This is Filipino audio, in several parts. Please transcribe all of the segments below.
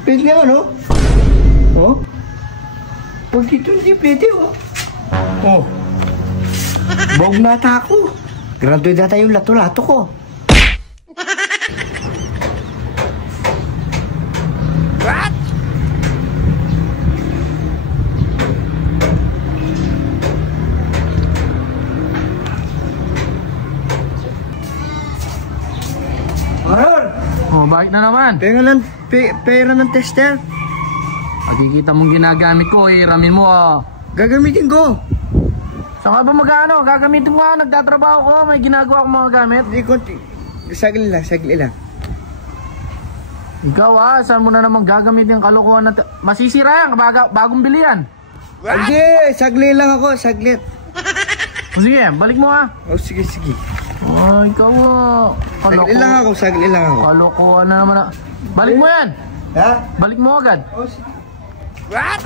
Pwede naman, no? Oh? Pag dito hindi pwede, oh. Oh. Bawag nata ako. Graduate data yung lato-lato ko. What? Maron! Oh, bakit na naman? Pera ng tester. Makikita mong ginagamit ko, ramin mo ah. Gagamitin ko. Saan ka ba mag-ano? Gagamitin mo ah, nagtatrabaho ko, may ginagawa akong mga gamit. Hindi ko, sagli lang. Ikaw ah, saan mo na naman gagamitin yung kalokohan na masisira yan, bagong bili yan. Hindi, sagli lang ako, saglit. O sige, balik mo ah. Oh, sige. Oh, ikaw ah. Sagli lang ako. Kalokohan na naman ah. Balik mo yan. Ha? Balik mo agad. Oh, sige. What?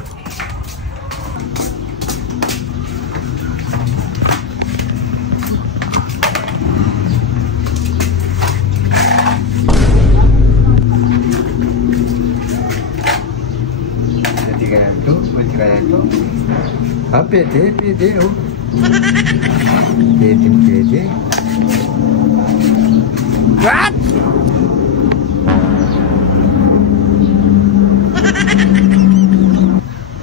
Mati ka na to. Ah, pwede, oh. Pwede. What?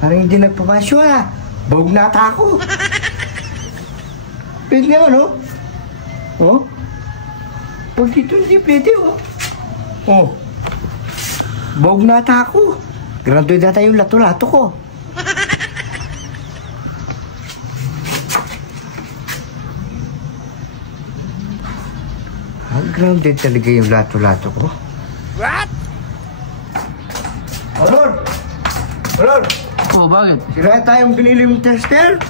Parang hindi nagpapasyo ah. Bawag nata ako. Pwede naman, oh. Oh? Pag dito hindi pwede, oh. Oh. Bawag nata ako. Graduate data yung lato-lato ko. Grounded talaga yung lato-lato ko. What? Alor! Oh, bakit? Sira tayong binili mong tester?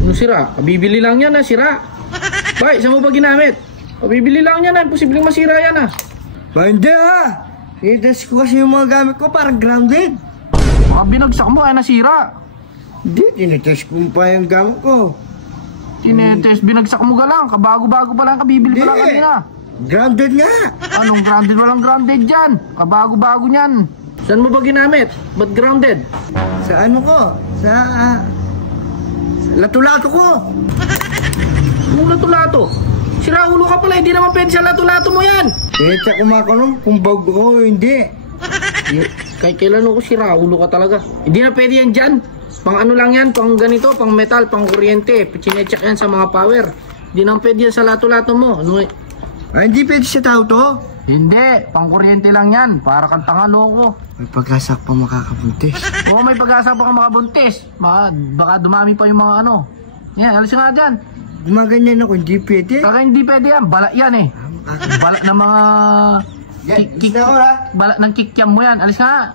Ano sira? Bibili lang yan ah, sira. Bay, saan mo ba ginamit? Bibili lang yan ah, posibleng masira yan ah. Ba hindi ah! Sinitest ko kasi yung mga gamit ko parang grounded. Baka binagsak mo ay nasira. Hindi, tinitest ko pa yung gamit ko. Tinetest, binagsak mo ka lang. Kabago-bago pa lang, kabibili pa lang kanina. Grounded nga! Anong grounded? Walang grounded dyan. Kabago-bago niyan. Saan mo ba ginamit? Ba't grounded? Sa ano ko? Sa lato-lato ko! Anong lato-lato? Sira ulo ka pala, hindi naman pwede sa lato-lato mo yan. Check ko kung bago ko o hindi. Kahit kailan ako sira ulo ka talaga. Hindi na pwede yan dyan. Pang ano lang yan, pang ganito, pang metal, pang kuryente. Chinecheck yan sa mga power. Hindi naman pwede yan sa lato-lato mo. Ano? Hindi pwede sa tao to? Hindi, pang kuryente lang yan. Para kang tanga loko. May pag-asa pa makakabuntis. Oo, may pag-asa pa kang makabuntis. Baka dumami pa yung mga ano. Yan, alas nga dyan. Gumaganyan ako, hindi pwede. Kaya hindi pwede yan, balat yan eh. Balat ng mga... Yan, gusto ko ha? Balat ng kikiam mo yan, alis nga.